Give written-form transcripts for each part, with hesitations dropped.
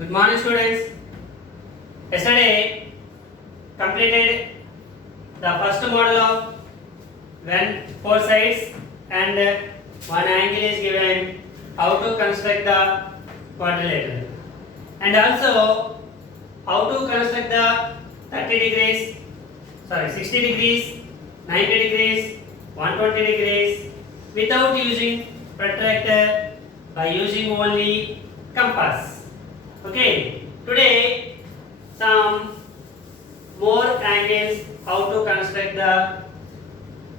Good morning, students. Yesterday completed the first model of when four sides and one angle is given, how to construct the quadrilateral, and also how to construct the 60 degrees, 90 degrees, 120 degrees without using protractor, by using only compass. Okay, today some more angles, how to construct the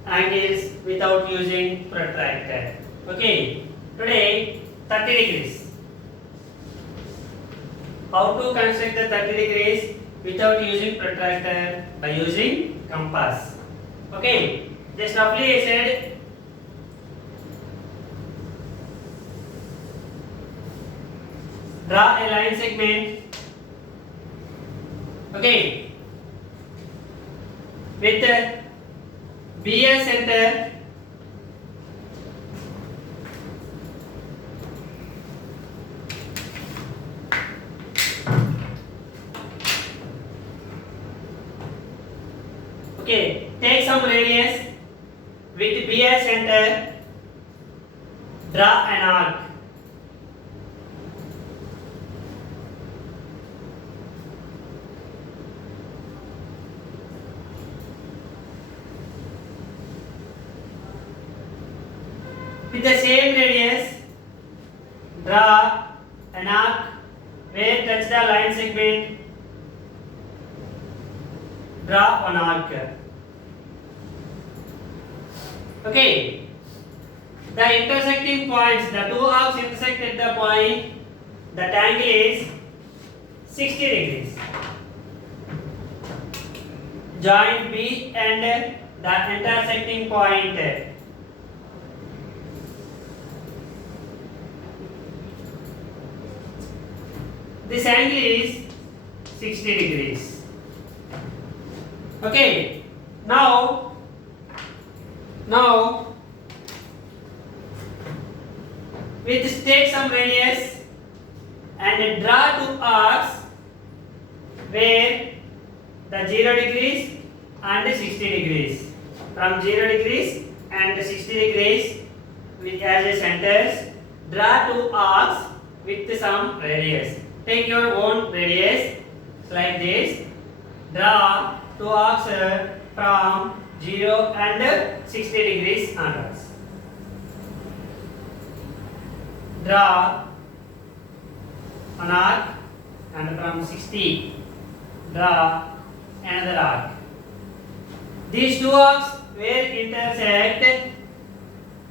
angles without using protractor. Okay, today 30 degrees. How to construct the 30 degrees without using protractor, by using compass. Okay, just roughly I said draw a line segment. Okay, with B as center, okay, take some radius with B as center, draw an arc. With the same radius, draw an arc where touch the line segment, draw an arc. Okay, the intersecting points, the two arcs intersect at the point, that angle is 60 degrees. Join B and the intersecting point. This angle is 60 degrees. Okay, now with take some radius and draw two arcs where the 0 degrees and 60 degrees. From 0 degrees and 60 degrees with as a centers, draw two arcs with some radius. Take your own radius like this. Draw two arcs from 0 and 60 degrees onwards. Draw an arc, and from 60 draw another arc. These two arcs will intersect.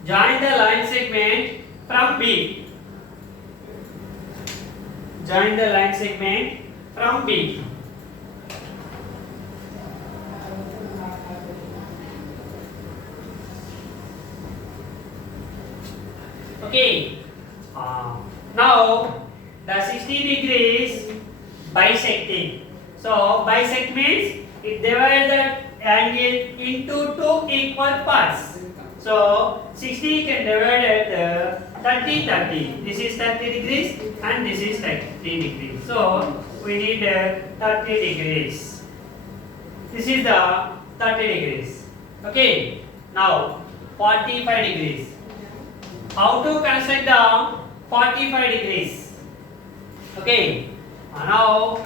Join the line segment from B. Join the line segment from B. Okay. Now the 60 degrees bisecting. So bisect means it divides the angle into two equal parts. So 60 can divide at 30. This is 30 degrees and this is 30 degrees. So we need 30 degrees. This is the 30 degrees. Okay. Now 45 degrees. How to construct the 45 degrees? Okay. Now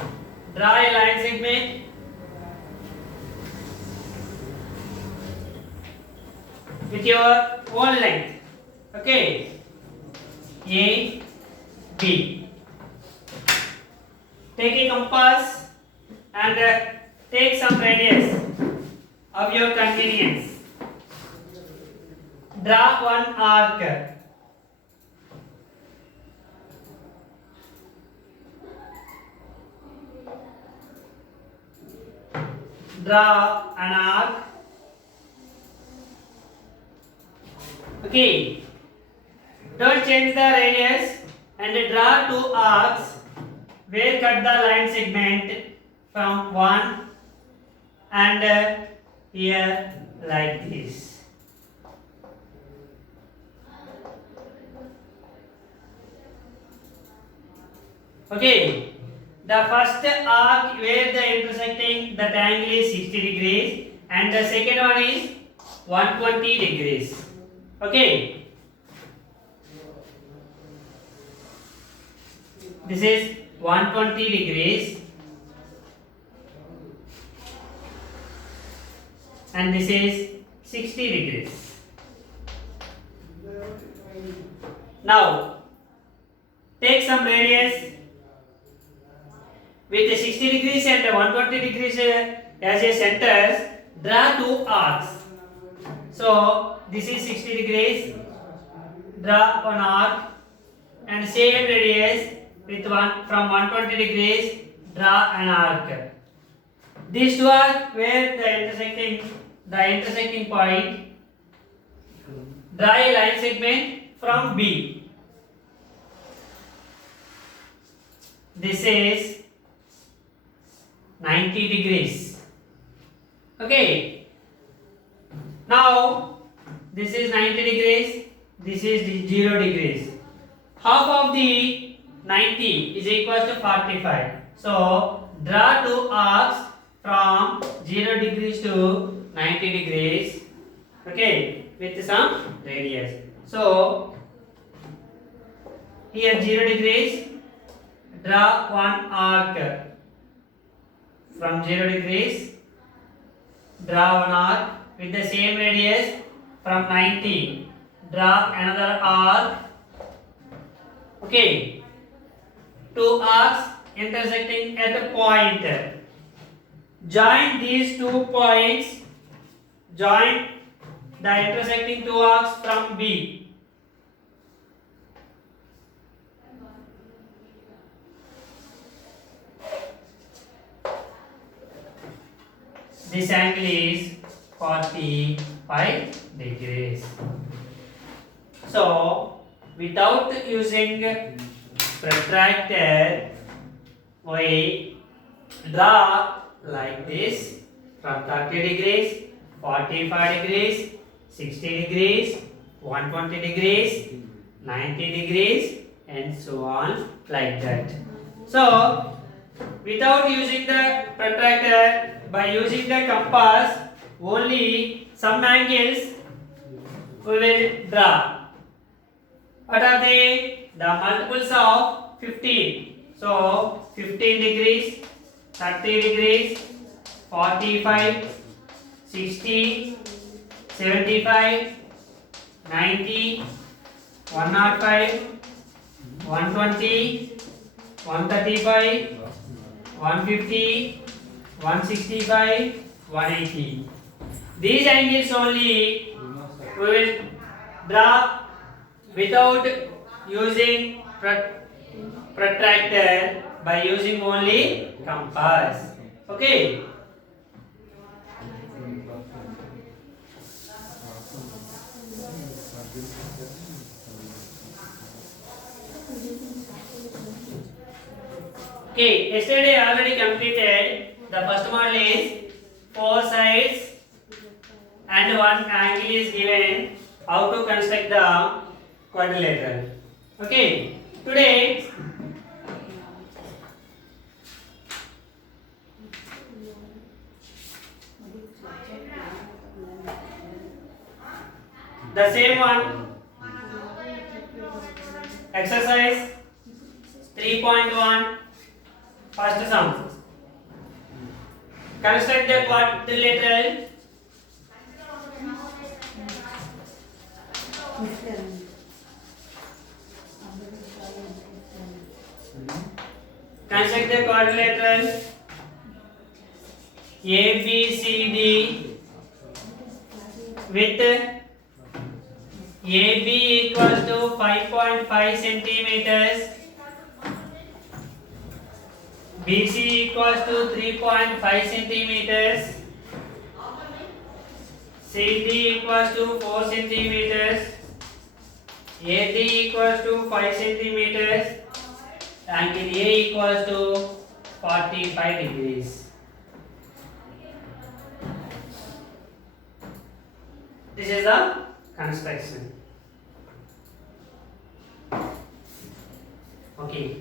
draw a line segment. With your own length. Okay. A, B. Take a compass and take some radius of your convenience. Draw one arc. Draw an arc. Okay. Don't change the radius and draw two arcs where cut the line segment from 1 and here like this. Okay, The first arc where the intersecting that angle is 60 degrees and the second one is 120 degrees. Okay. This is 120 degrees and this is 60 degrees. Now take some radius with the 60 degrees and 120 degrees as a centers. Draw two arcs. So this is 60 degrees. Draw one arc and same radius with one from 120 degrees. Draw an arc. These two are where the intersecting point. Draw a line segment from B. This is 90 degrees. Okay. Now this is 90 degrees. This is 0 degrees. Half of the 90 is equal to 45. So draw two arcs from 0 degrees to 90 degrees. Okay, with some radius. So here 0 degrees. Draw one arc from 0 degrees. Draw one arc with the same radius from 90. Draw another arc. Okay. Two arcs intersecting at a point. Join these 2 points. Join the intersecting 2 arcs from B. This angle is 45 degrees. So, without using protractor, we draw like this from 30 degrees, 45 degrees, 60 degrees, 120 degrees, 90 degrees, and so on like that. So, without using the protractor, by using the compass, only some angles we will draw. What are they? The multiples of 15. So 15 degrees, 30 degrees, 45, 60, 75, 90, 105, 120, 135, 150, 165, 180. These angles only we will draw without using protractor, by using only compass. Okay. Okay, yesterday I already completed. The first model is 4 sides and 1 angle is given. How to construct the quadrilateral. Okay, today the same one, exercise 3.1, first sum. Construct the quadrilateral. Construct the quadrilateral ABCD with AB equals to 5.5 centimeters, BC equals to 3.5 centimeters, CD equals to 4 centimeters, AD equals to 5 centimeters, angle A equals to 45 degrees. This is the construction. Okay.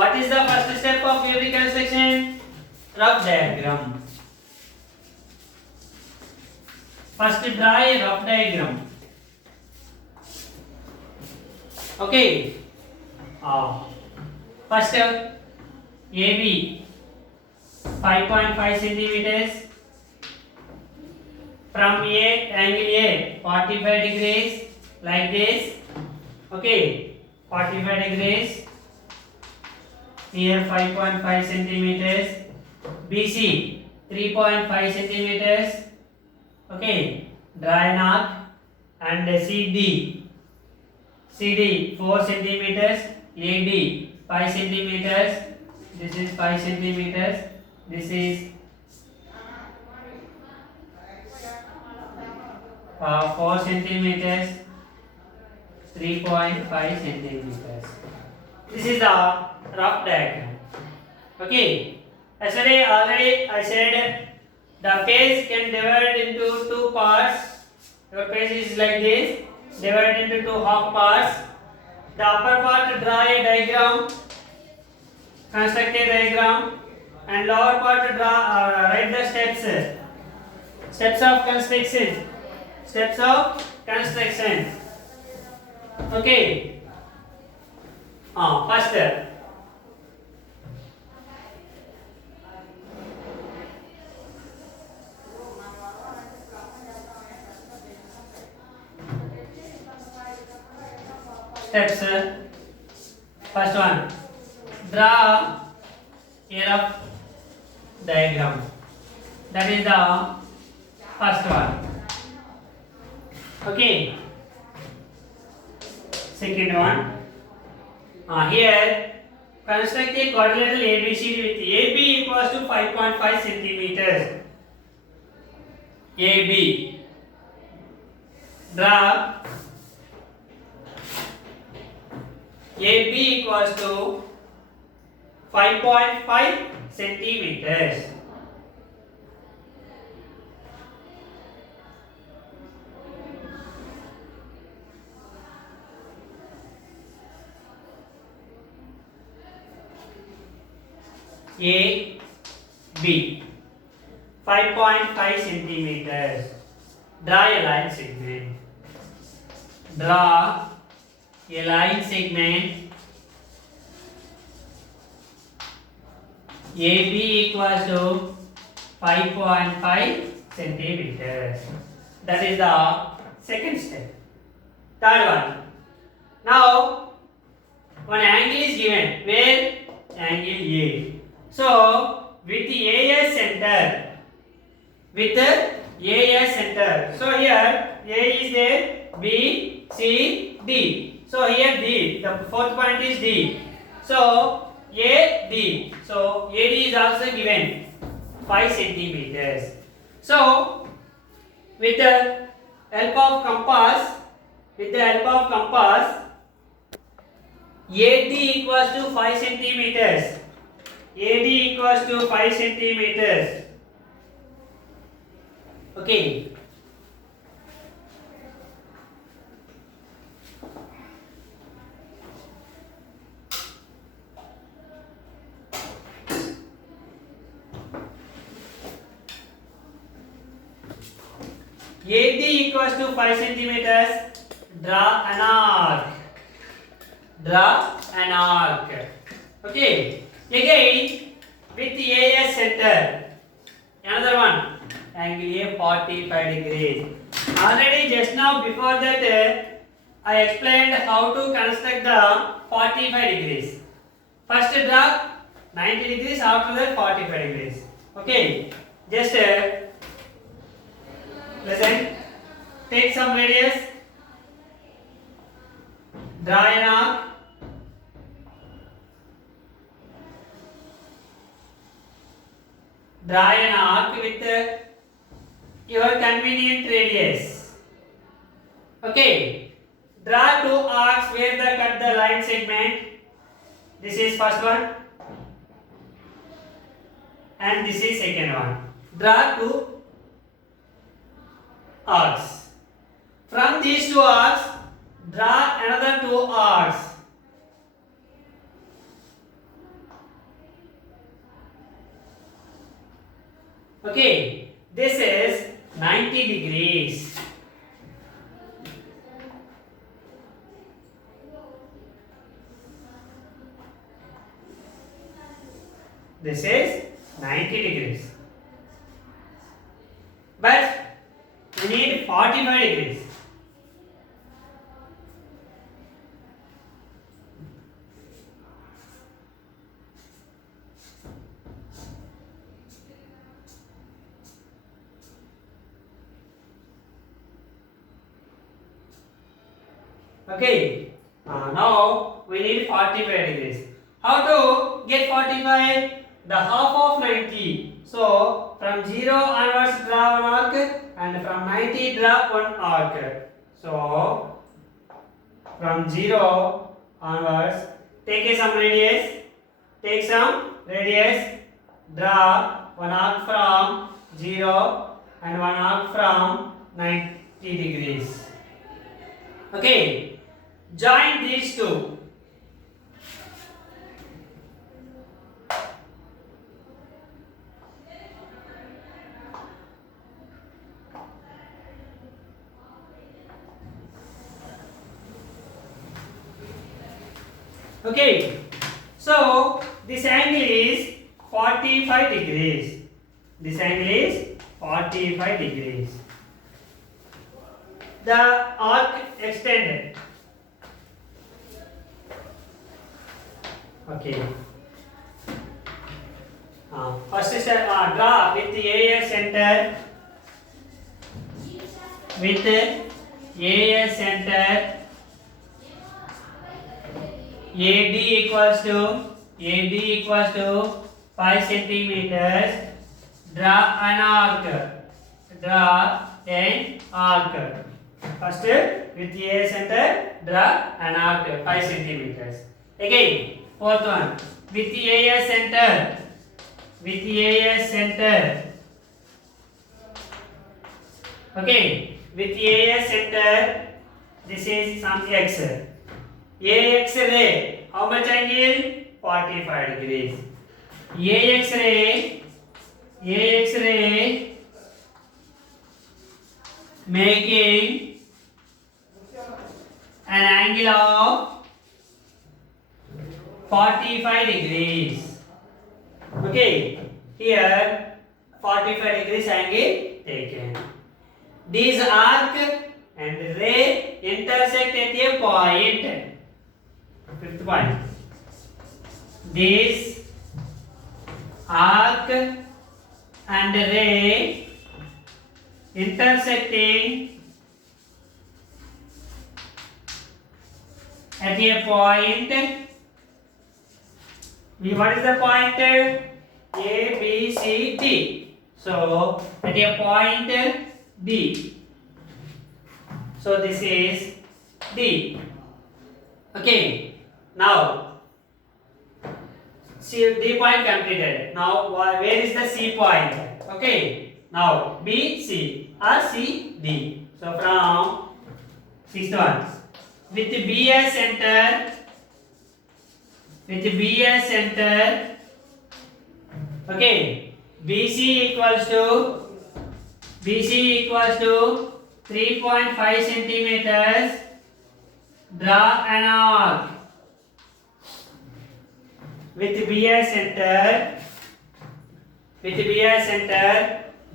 What is the first step of every construction? Rough diagram. First draw a rough diagram. Okay. First AB 5.5 centimeters. From A, angle A 45 degrees like this. Okay, 45 degrees. Here 5.5 centimeters. BC 3.5 centimeters. Okay, draw an arc. And CD 4 centimeters. AD 5 centimeters. This is 5 centimeters. This is 4 centimeters. 3.5 centimeters. This is the rough diagram. Okay. Yesterday already I said the page can divide into two parts. Your page is like this. Divide into two half parts. The upper part draw a diagram, construct a diagram, and lower part write the steps of construction. Steps of construction. Okay. First steps. First one, draw a rough diagram. That is the first one. Okay. Second one. Here construct a quadrilateral ABCD with AB equals to 5.5 centimeters. AB. Draw AB equals to 5.5 centimeters. A B 5.5 centimeters. Draw a line segment. Draw a line segment. AB equals to 5.5 centimeters. That is the second step. Third one. Now one angle is given. Where? Angle A. So with the AS center, so here A is there, B, C, D. So here D, the fourth point is D. So AD, so AD is also given 5 centimeters. So with the help of compass, AD equals to 5 centimeters. AD equals to 5 centimeters. Okay. AD equals to 5 centimeters. Draw an arc. Okay. Again, with the AS center, another one, angle A 45 degrees. Already just now before that, I explained how to construct the 45 degrees. First draw 90 degrees, after that 45 degrees. Okay, just listen, take some radius, draw an arc. Draw an arc with your convenient radius. Okay. Draw two arcs where they cut the line segment. This is first one. And this is second one. Draw two arcs. From these two arcs, draw another two arcs. Okay, this is 90 degrees. This is 90 degrees. But we need 45 degrees. Okay, now we need 45 degrees. How to get 45? The half of 90. So from 0 onwards draw one arc and from 90 draw one arc. So from 0 onwards take some radius, draw one arc from 0 and one arc from 90 degrees. Okay, join these two. Okay, so this angle is 45 degrees. This angle is 45 degrees. The arc extended. Okay. First is draw with the AS center. With AS center. AD equals to 5 centimeters. Draw an arc. First with the A center, draw an arc 5 centimeters. Again, fourth one with the AS center. Okay, with the AS center, this is some X. AX ray, how much angle? 45 degrees. AX ray making an angle of 45 degrees. Okay, here 45 degrees angle taken. These arc and ray intersect at a point. Fifth point. This arc and ray intersecting at a point. What is the point? A, B, C, D. So at a point D. So this is D. Okay. Now, C D point completed. Now, where is the C point? Okay. Now, B, C or C, D. So, from sixth one, with the BS center, okay, BC equals to 3.5 centimeters. Draw an arc. With BS center,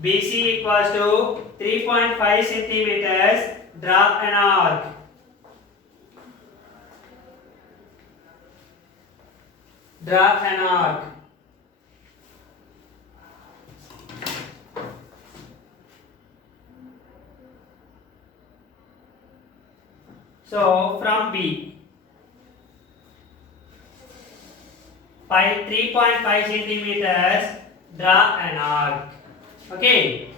BC equals to 3.5 centimeters. Draw an arc. So from B, 3.5 centimeters, draw an arc. Okay.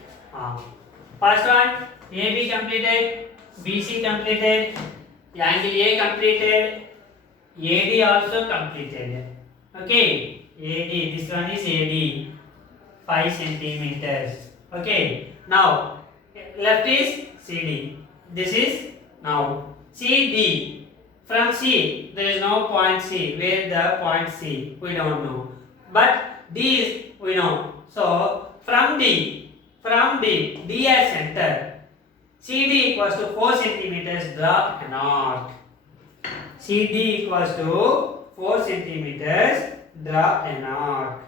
First one, AB completed, BC completed, angle A completed, AD also completed. Okay. AD, this one is AD, 5 centimeters. Okay. Now, left is CD. This is now CD. From C, there is no point C. Where the point C? We don't know. But these we know. So from D as center, CD equals to 4 centimeters, draw an arc. CD equals to 4 centimeters, draw an arc.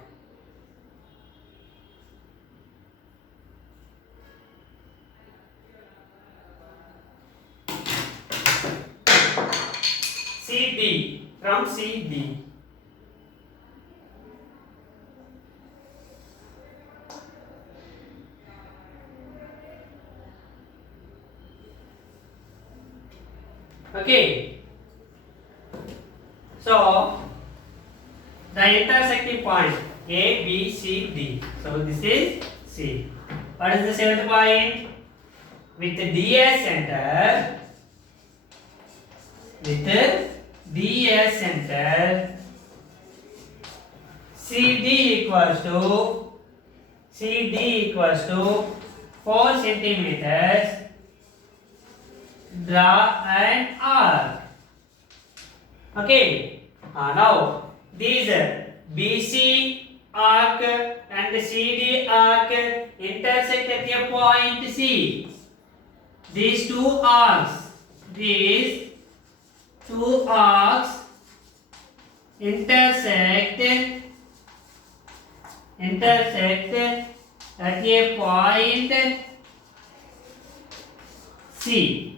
CD, from CD. Okay. So the intersecting point A, B, C, D. So this is C. What is the seventh point? With D as center, CD equals to 4 centimeters. Draw an arc. Okay. Now these BC arc and CD arc intersect at a point C. These two arcs intersect at a point C.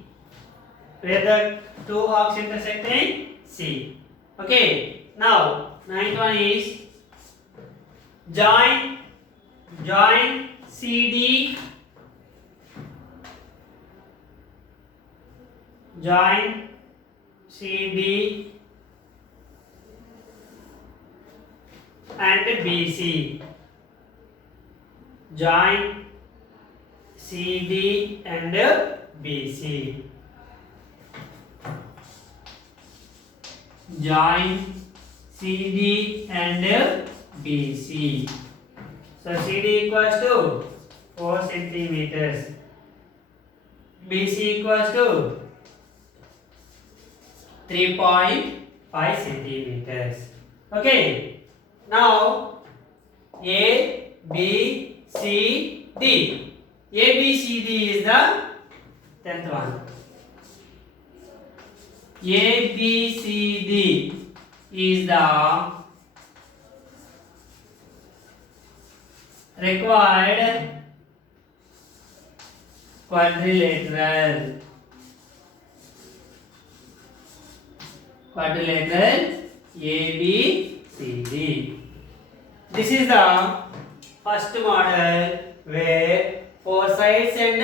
Where the two arcs intersecting C. Okay. Now ninth one is join CD and BC. Join CD and BC. Join CD and BC. So CD equals to 4 centimeters. BC equals to 3.5 centimeters. Okay. Now A, B, C, D. A, B, C, D is the 10th one. A, B, C, D is the required quadrilateral A, B, C, D. This is the first model where 4 sides and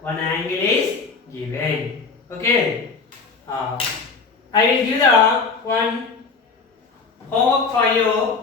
1 angle is given. Okay. I will give the one homework for you.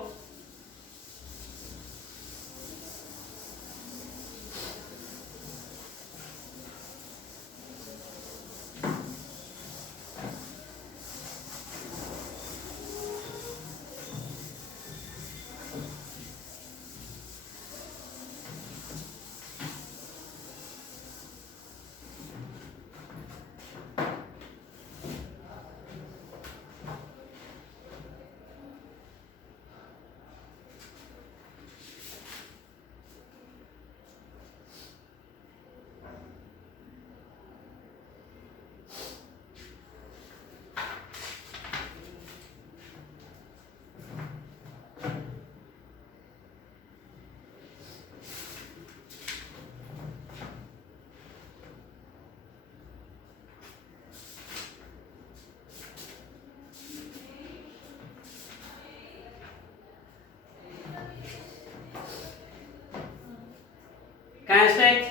Construct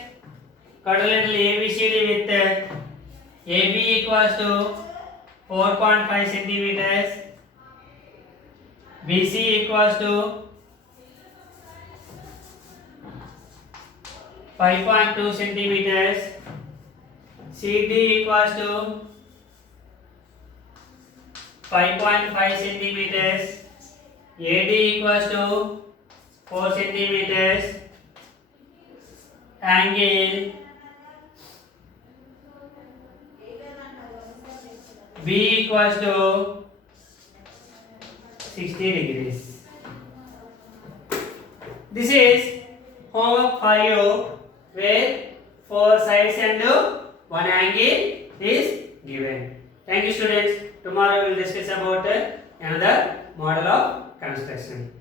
quadrilateral ABCD with AB equals to 4.5 centimeters, BC equals to 5.2 centimeters, CD equals to 5.5 centimeters, AD equals to 4 centimeters, angle B equals to 60 degrees. This is homework for you where four sides and one angle is given. Thank you students. Tomorrow we will discuss about another model of construction.